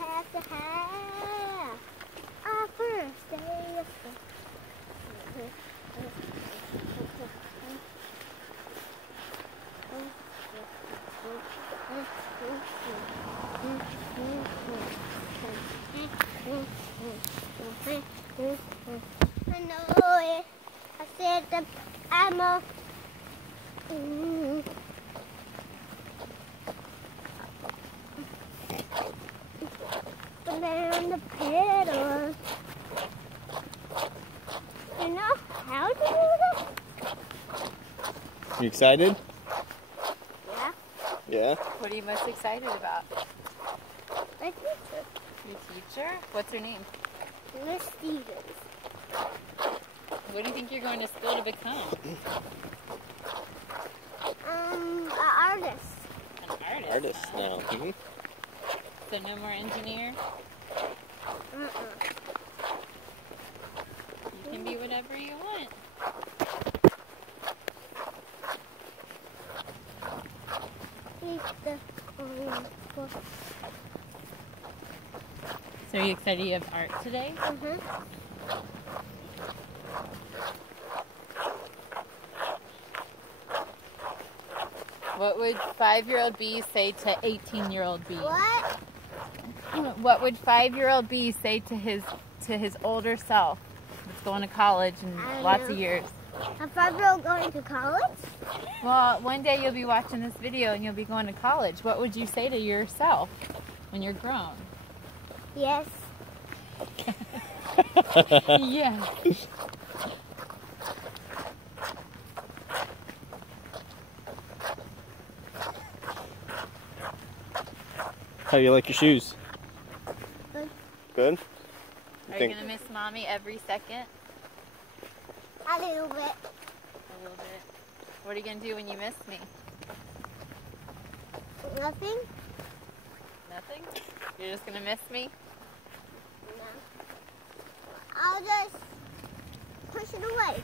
have to have our first day of school. I know it. I said the ammo. Put down the pedal. You know how to do that? You excited? Yeah. Yeah? What are you most excited about? My teacher, Your teacher? What's her name? Miss Stevens. What do you think you're going to school to become? An artist. An artist. Artist huh? now. Mm-hmm. So no more engineer? You can be whatever you want. So are you excited you have art today? What would 5-year-old B say to 18-year-old B? What? What would 5-year-old B say to his older self that's going to college in I don't lots know. of years? A 5-year-old going to college? Well, one day you'll be watching this video and you'll be going to college. What would you say to yourself when you're grown? Yes. Yes. How do you like your shoes? Good. Good? Are you going to miss Mommy every second? A little bit. A little bit. What are you going to do when you miss me? Nothing? Nothing? You're just going to miss me? No. I'll just push it away.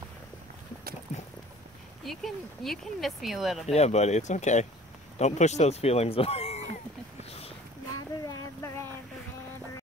You can miss me a little bit. Yeah, buddy, it's okay. Don't push those feelings away.